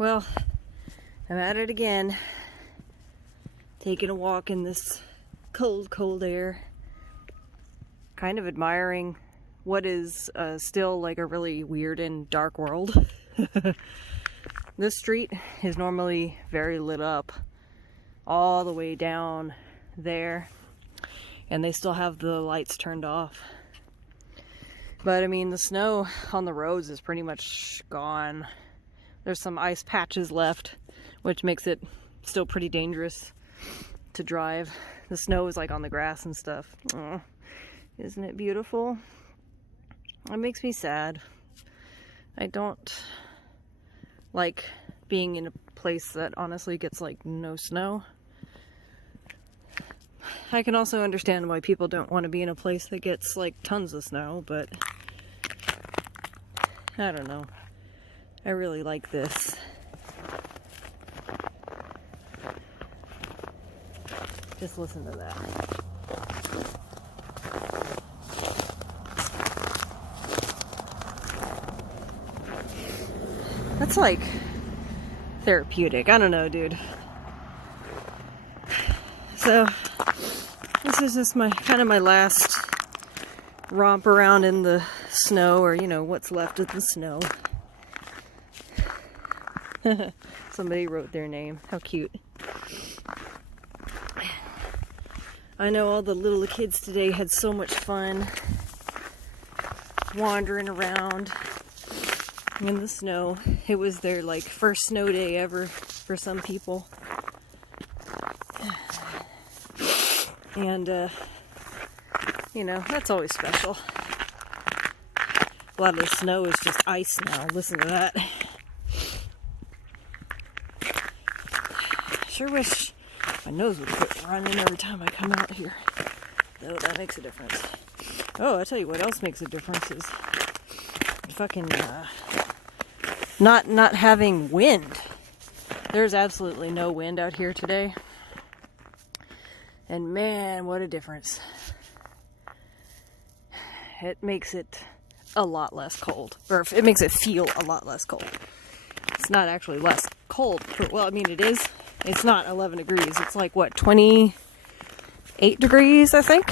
well, I'm at it again. Taking a walk in this cold, cold air. Kind of admiring what is still like a really weird and dark world. This street is normally very lit up all the way down there, and they still have the lights turned off. But I mean, the snow on the roads is pretty much gone. There's some ice patches left, which makes it still pretty dangerous to drive. The snow is like on the grass and stuff. Oh, isn't it beautiful? It makes me sad. I don't like being in a place that honestly gets like no snow. I can also understand why people don't want to be in a place that gets like tons of snow, but I don't know. I really like this. Just listen to that. That's like therapeutic. I don't know, dude. So this is just my kind of my last romp around in the snow, or you know, what's left of the snow. Somebody wrote their name. How cute. I know all the little kids today had so much fun wandering around in the snow. It was their like first snow day ever for some people. And you know, that's always special. A lot of the snow is just ice now. Listen to that. Sure wish my nose would quit running every time I come out here. Though that makes a difference. Oh, I tell you what else makes a difference is fucking not having wind. There's absolutely no wind out here today. And man, what a difference. It makes it a lot less cold. Or it makes it feel a lot less cold. It's not actually less cold. Well, I mean, it is. It's not 11 degrees. It's like, what, 28 degrees, I think?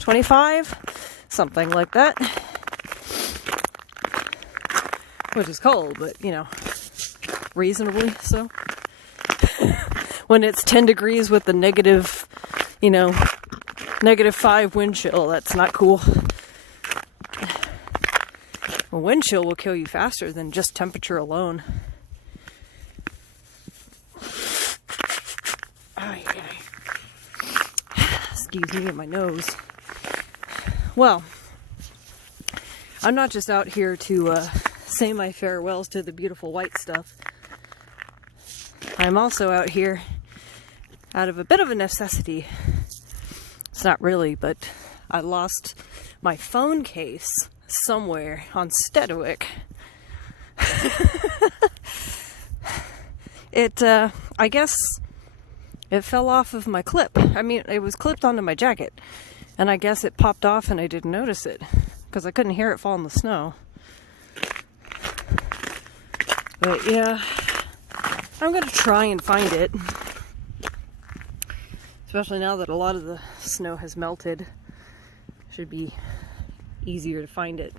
25? Something like that. Which is cold, but, you know, reasonably so. When it's 10 degrees with the negative, you know, -5 wind chill, that's not cool. A wind chill will kill you faster than just temperature alone. Excuse me, in my nose. Well, I'm not just out here to say my farewells to the beautiful white stuff. I'm also out here out of a bit of a necessity. It's not really, but I lost my phone case somewhere on Stedwick. I guess it fell off of my clip. I mean, it was clipped onto my jacket, and I guess it popped off and I didn't notice it because I couldn't hear it fall in the snow. But yeah, I'm gonna try and find it, especially now that a lot of the snow has melted. Should be easier to find it.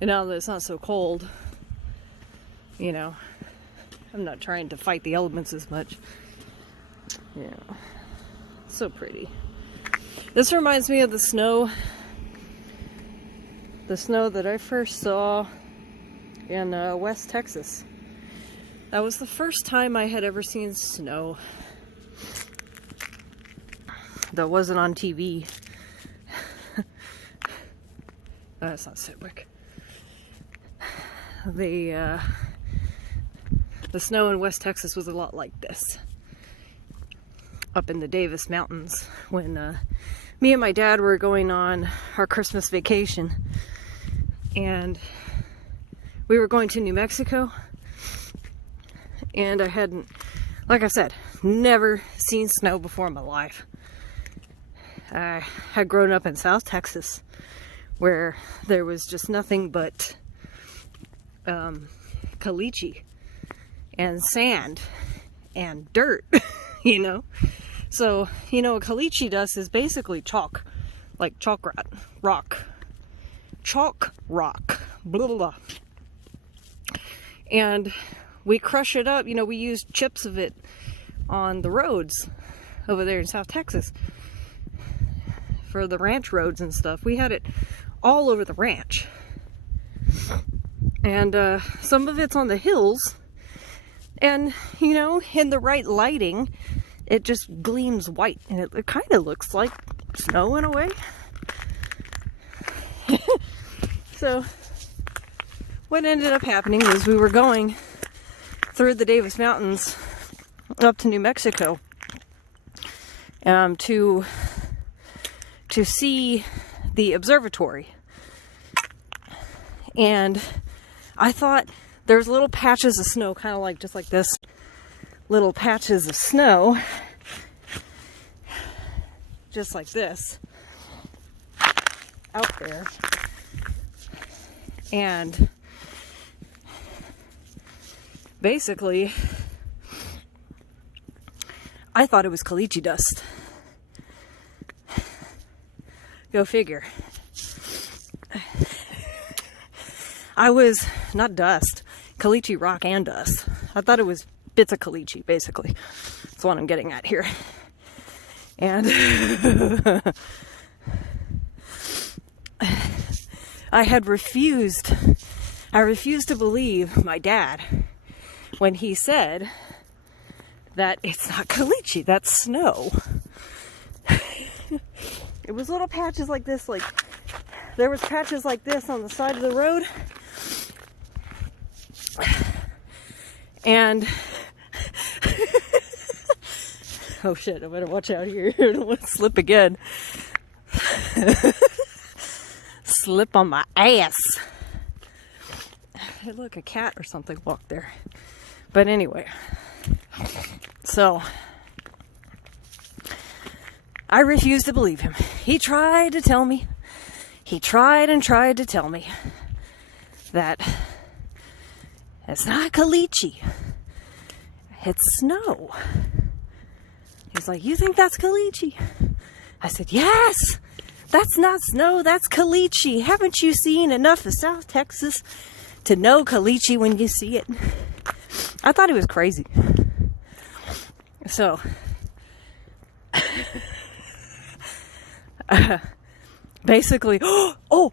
And now that it's not so cold, you know, I'm not trying to fight the elements as much. Yeah, so pretty. This reminds me of the snow that I first saw in West Texas. That was the first time I had ever seen snow that wasn't on TV. That's not Sedgwick. The snow in West Texas was a lot like this. Up in the Davis Mountains, when me and my dad were going on our Christmas vacation, and we were going to New Mexico, and I hadn't, like I said, never seen snow before in my life. I had grown up in South Texas, where there was just nothing but caliche and sand and dirt, you know. So, you know, caliche dust is basically chalk, like chalk rock, blah, blah, blah. And we crush it up, you know, we use chips of it on the roads over there in South Texas for the ranch roads and stuff. We had it all over the ranch. And some of it's on the hills, and you know, in the right lighting it just gleams white, and it kind of looks like snow in a way. So what ended up happening was we were going through the Davis Mountains up to New Mexico to see the observatory. And I thought there's little patches of snow, kind of like just like this, little patches of snow, just like this, out there. And basically, I thought it was caliche dust. Go figure. I was, not dust, caliche rock and dust. I thought it was bits of caliche, basically. That's what I'm getting at here. And I refused to believe my dad when he said that it's not caliche, that's snow. It was little patches like this, like there was patches like this on the side of the road. And oh shit, I better watch out here. I don't want to slip again. Slip on my ass. Hey, look, a cat or something walked there. But anyway, so I refused to believe him. He tried to tell me. He tried and tried to tell me that it's not caliche, it's snow. He's like, you think that's caliche? I said, yes, that's not snow, that's caliche. Haven't you seen enough of South Texas to know caliche when you see it? I thought he was crazy. So, basically, oh,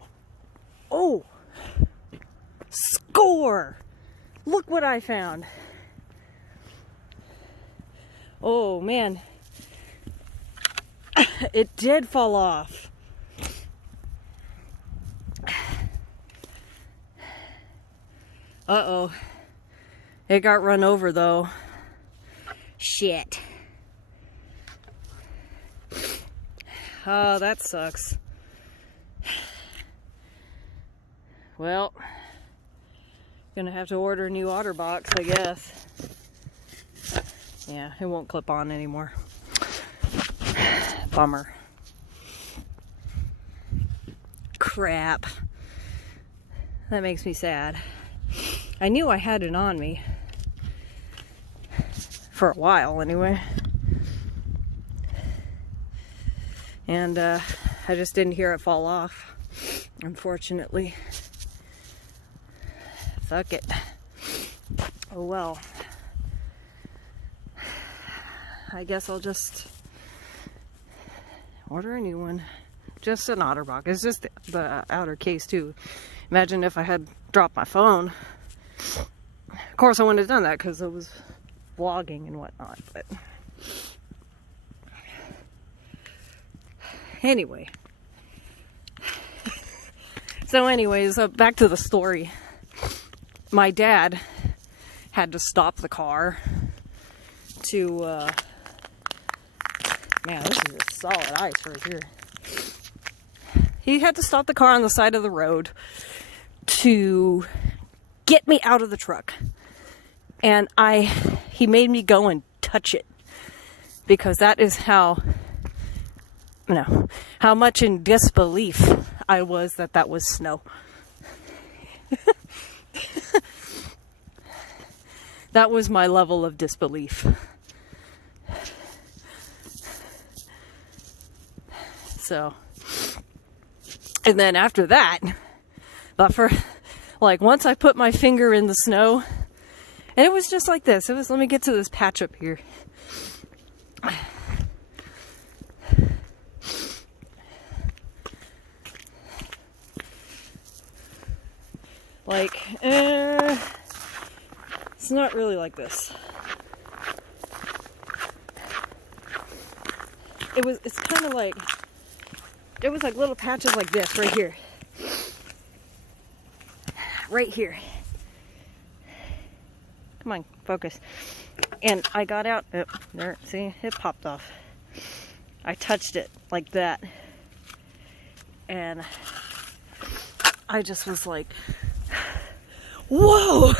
score! Look what I found. Oh man, it did fall off. Uh-oh, it got run over though. Shit. Oh, that sucks. Well, gonna have to order a new otter box, I guess. Yeah, it won't clip on anymore. Bummer. Crap. That makes me sad. I knew I had it on me. For a while, anyway. And I just didn't hear it fall off, unfortunately. Fuck it. Oh well. I guess I'll just order a new one. Just an otter box. It's just the outer case too. Imagine if I had dropped my phone. Of course I wouldn't have done that because I was vlogging and whatnot, but anyway. So anyways, back to the story. My dad had to stop the car to, man, this is just solid ice right here. He had to stop the car on the side of the road to get me out of the truck. And he made me go and touch it. Because that is how much in disbelief I was that was snow. That was my level of disbelief. So, and then after that, but for, like, once I put my finger in the snow, and it was just like this. It was, let me get to this patch up here. Like, it's not really like this. It's kind of like, there was like little patches like this right here. Right here. Come on, focus. And I got out, oh, there, see, it popped off. I touched it like that. And I just was like, whoa,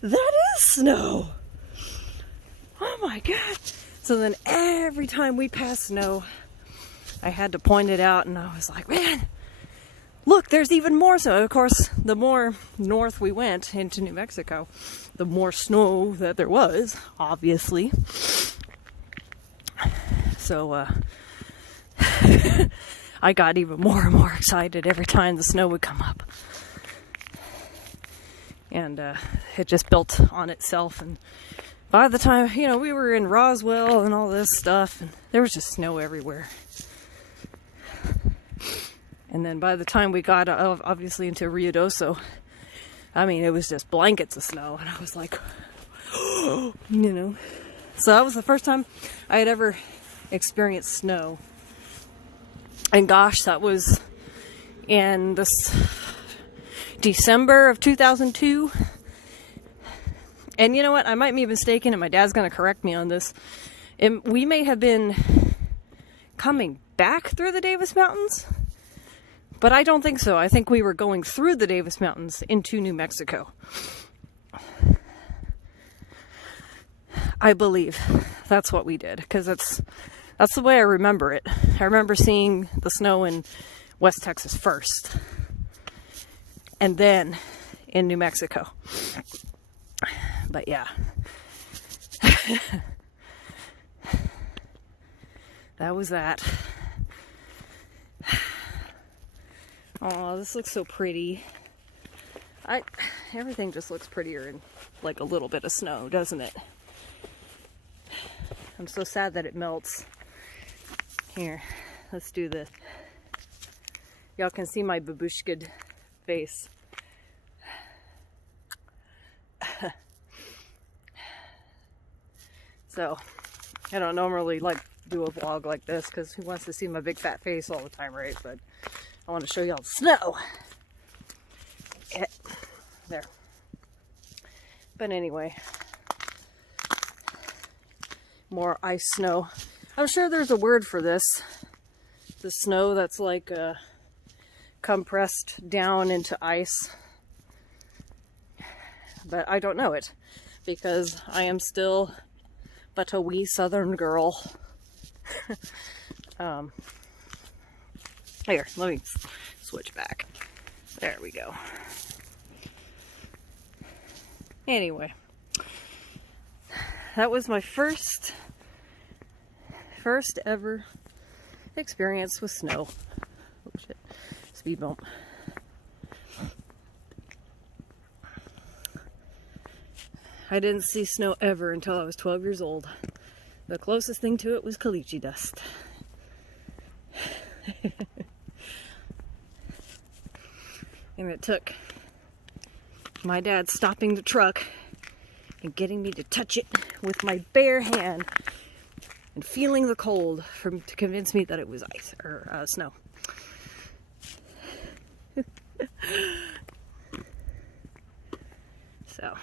that is snow. Oh my God. So then every time we passed snow, I had to point it out, and I was like, man, look, there's even more snow. Of course, the more north we went into New Mexico, the more snow that there was, obviously. So I got even more and more excited every time the snow would come up. And it just built on itself. And by the time, you know, we were in Roswell and all this stuff, and there was just snow everywhere. And then by the time we got obviously into Ruidoso, I mean, it was just blankets of snow. And I was like, you know. So that was the first time I had ever experienced snow. And gosh, that was in this December of 2002. And you know what? I might be mistaken, and my dad's going to correct me on this. We may have been coming back through the Davis Mountains, but I don't think so. I think we were going through the Davis Mountains into New Mexico. I believe that's what we did, because that's the way I remember it. I remember seeing the snow in West Texas first, and then in New Mexico. But yeah. That was that. Oh, this looks so pretty. Everything just looks prettier in like a little bit of snow, doesn't it? I'm so sad that it melts. Here, let's do this. Y'all can see my babushka'd face. So, I don't normally like do a vlog like this, because who wants to see my big fat face all the time, right? But I want to show y'all the snow. There. But anyway, more ice snow. I'm sure there's a word for this. The snow that's like compressed down into ice. But I don't know it, because I am still but a wee southern girl. Here, let me switch back. There we go. Anyway, that was my first ever experience with snow. Oh shit, speed bump. I didn't see snow ever until I was 12 years old. The closest thing to it was caliche dust. And it took my dad stopping the truck and getting me to touch it with my bare hand and feeling the cold to convince me that it was ice or snow. So,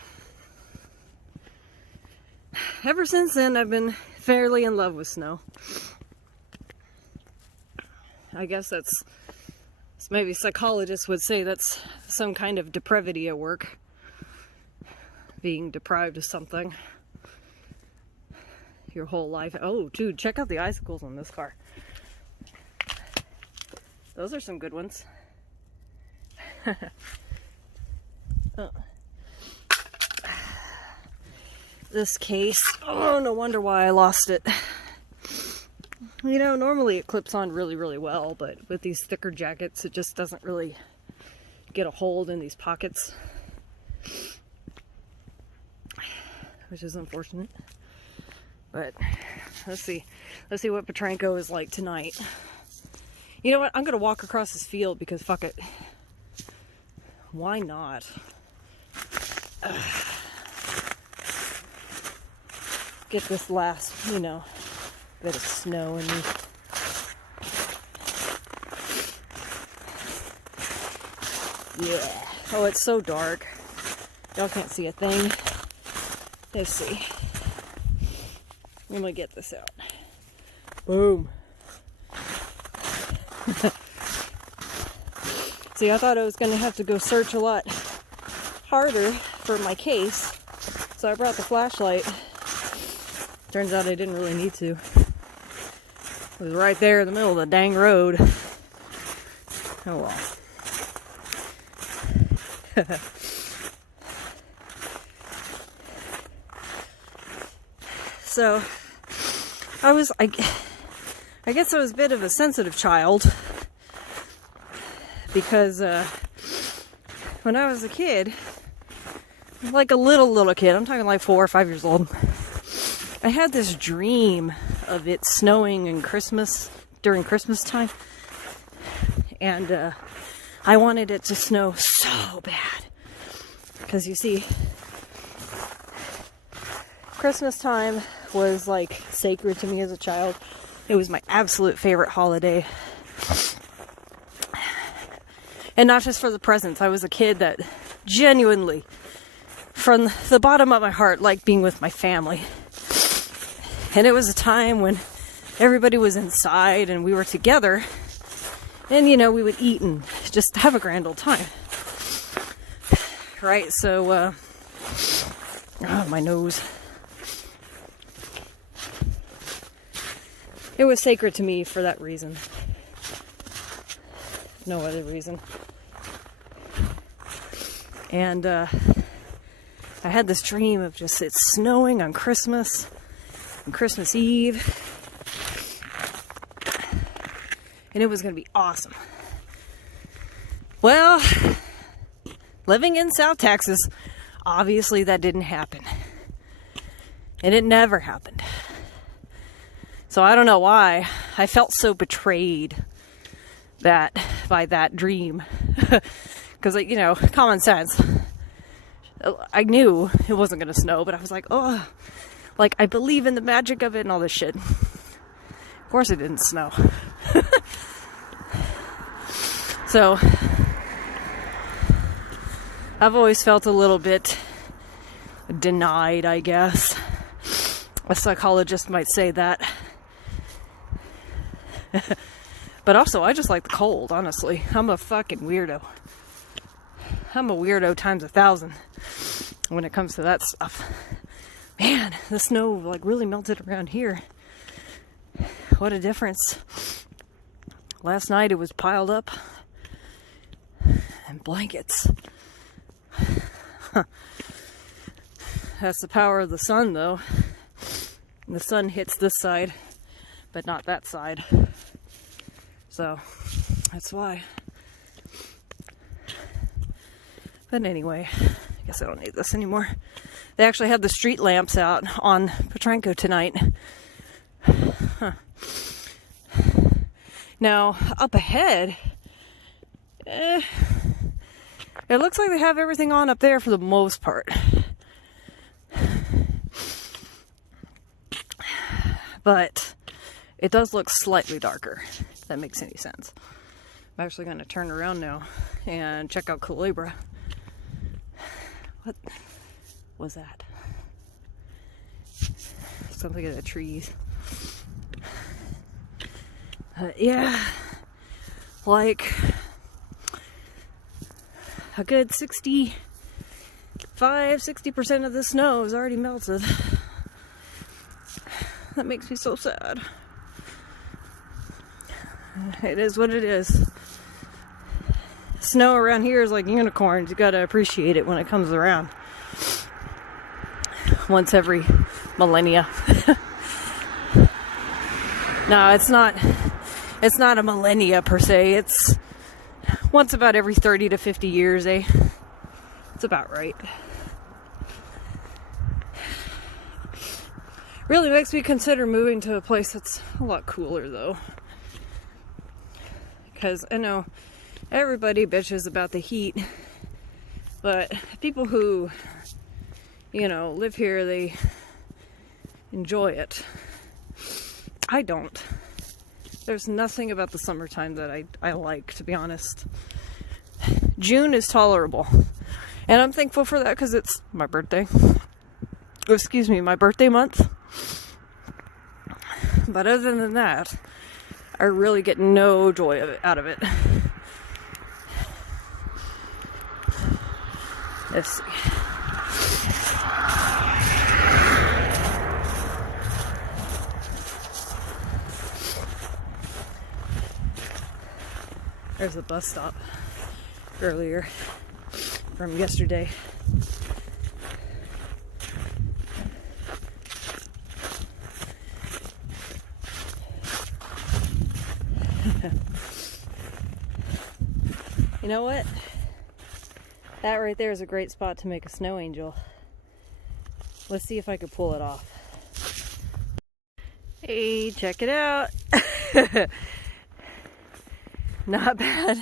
ever since then, I've been fairly in love with snow. I guess that's, maybe psychologists would say that's some kind of depravity at work. Being deprived of something your whole life. Oh, dude, check out the icicles on this car. Those are some good ones. this case. Oh, no wonder why I lost it. You know, normally it clips on really, really well, but with these thicker jackets, it just doesn't really get a hold in these pockets, which is unfortunate. But let's see what Petranco is like tonight. You know what? I'm gonna walk across this field because fuck it. Why not? Get this last, you know, bit of snow in me. Yeah. Oh, it's so dark. Y'all can't see a thing. Let's see. I'm gonna get this out. Boom. See, I thought I was gonna have to go search a lot harder for my case, so I brought the flashlight. Turns out I didn't really need to. It was right there in the middle of the dang road. Oh well. So, I guess I was a bit of a sensitive child, because when I was a kid, like a little kid, I'm talking like 4 or 5 years old, I had this dream of it snowing in during Christmas time, and I wanted it to snow so bad, because you see, Christmas time was like sacred to me as a child. It was my absolute favorite holiday. And not just for the presents. I was a kid that genuinely, from the bottom of my heart, liked being with my family. And it was a time when everybody was inside and we were together. And, you know, we would eat and just have a grand old time. Right? So, oh, my nose. It was sacred to me for that reason. No other reason. And I had this dream of just it snowing on Christmas and Christmas Eve. And it was going to be awesome. Well, living in South Texas, obviously that didn't happen. And it never happened. So I don't know why I felt so betrayed by that dream. Because, you know, common sense. I knew it wasn't going to snow, but I was like, oh, like I believe in the magic of it and all this shit. Of course it didn't snow. So I've always felt a little bit denied, I guess. A psychologist might say that. But also, I just like the cold, honestly. I'm a fucking weirdo. I'm a weirdo times 1,000 when it comes to that stuff. Man, the snow like really melted around here. What a difference. Last night it was piled up. And blankets. That's the power of the sun, though. The sun hits this side, but not that side. So, that's why. But anyway, I guess I don't need this anymore. They actually have the street lamps out on Petranco tonight. Huh. Now, up ahead, it looks like they have everything on up there for the most part. But it does look slightly darker, if that makes any sense. I'm actually going to turn around now and check out Culebra. What was that? Something in the trees. Yeah, like a good 60% of the snow is already melted. That makes me so sad. It is what it is. Snow around here is like unicorns. You gotta appreciate it when it comes around. once every millennia. No, it's not a millennia per se. It's once about every 30 to 50 years, eh? It's about right. Really makes me consider moving to a place that's a lot cooler, though. Because I know everybody bitches about the heat, but people who, live here, they enjoy it. I don't. There's nothing about the summertime that I like, to be honest. June is tolerable. And I'm thankful for that because it's my birthday. Excuse me, my birthday month. But other than that, I really get no joy out of it. Let's see. There's a bus stop earlier from yesterday. You know what? That right there is a great spot to make a snow angel. Let's see if I could pull it off. Hey, check it out. Not bad.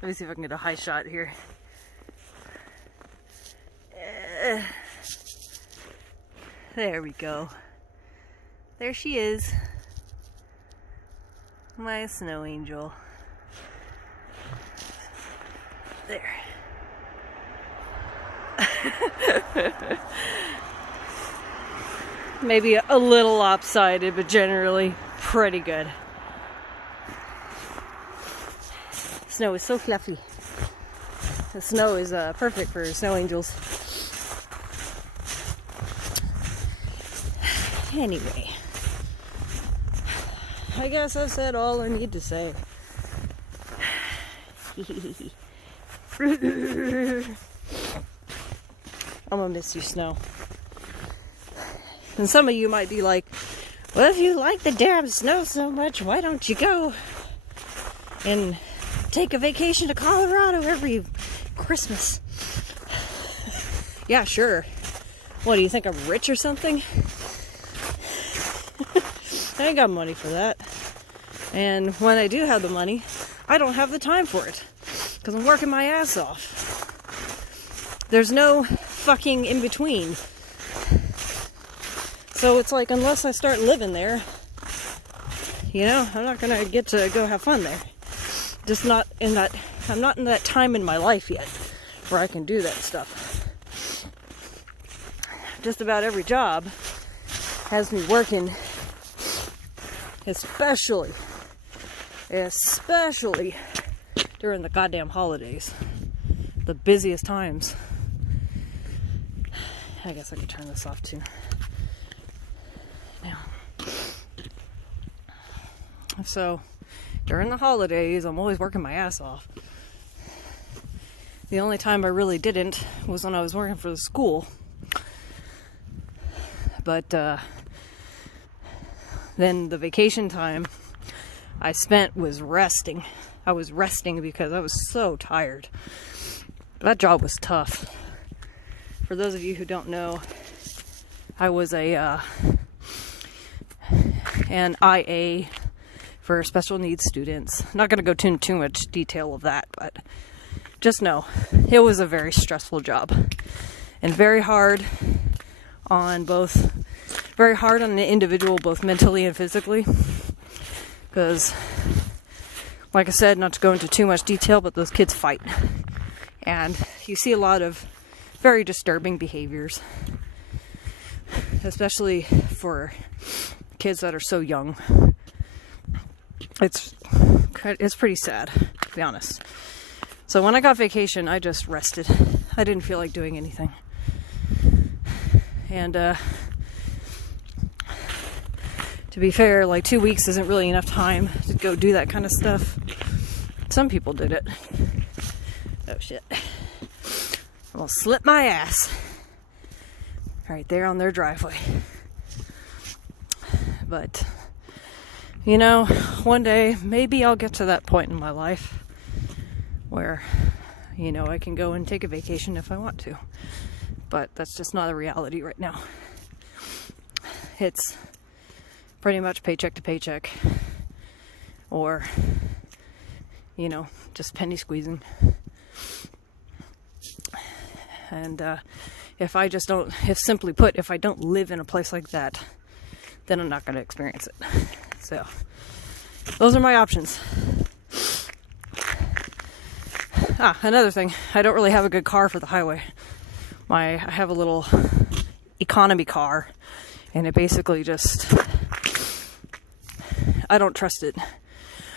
Let me see if I can get a high shot here. There we go. There she is. My snow angel. There. Maybe a little lopsided, but generally pretty good. Snow is so fluffy. The snow is perfect for snow angels. Anyway, I guess I've said all I need to say. I'm gonna miss you, snow. And some of you might be like, well, if you like the damn snow so much, why don't you go and take a vacation to Colorado every Christmas? Yeah, sure. What, do you think I'm rich or something? I ain't got money for that. And when I do have the money, I don't have the time for it. Because I'm working my ass off. There's no fucking in between. So it's like, unless I start living there, I'm not gonna get to go have fun there. Just not in that, I'm not in that time in my life yet where I can do that stuff. Just about every job has me working, especially during the goddamn holidays. The busiest times. I guess I could turn this off too. Now. So, during the holidays, I'm always working my ass off. The only time I really didn't was when I was working for the school. But, then the vacation time I spent was resting. I was resting because I was so tired. That job was tough. For those of you who don't know, I was an IA for special needs students. I'm not going to go into too much detail of that, but just know it was a very stressful job and very hard on the individual, both mentally and physically. Because, like I said, not to go into too much detail, but those kids fight. And you see a lot of very disturbing behaviors, especially for kids that are so young. It's pretty sad, to be honest. So when I got vacation, I just rested. I didn't feel like doing anything. And to be fair, like 2 weeks isn't really enough time to go do that kind of stuff. Some people did it. Oh shit. I'm gonna slip my ass. right there on their driveway. But, you know, one day, maybe I'll get to that point in my life where, you know, I can go and take a vacation if I want to. But that's just not a reality right now. It's pretty much paycheck to paycheck, or, you know, just penny squeezing. And if simply put, if I don't live in a place like that, then I'm not going to experience it. So, those are my options. Another thing, I don't really have a good car for the highway. I have a little economy car, and it basically just, I don't trust it.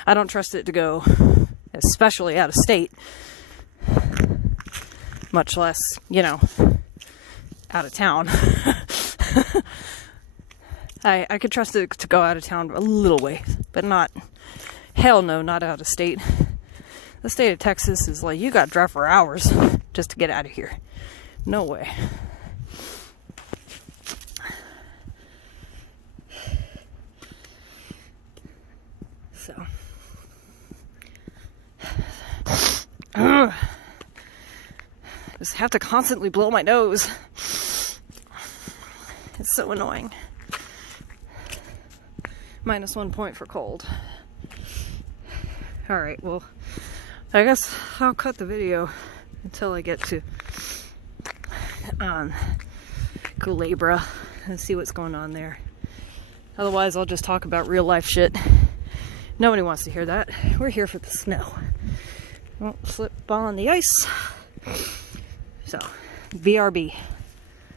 I don't trust it to go, especially out of state, much less, you know, out of town. I could trust it to go out of town a little way, but not, hell no, not out of state. The state of Texas is like, you got to drive for hours just to get out of here. No way. So. Just have to constantly blow my nose. It's so annoying. -1 point for cold. Alright, well, I guess I'll cut the video until I get to Culebra and see what's going on there. Otherwise, I'll just talk about real life shit. Nobody wants to hear that. We're here for the snow. Don't slip on the ice. So, BRB.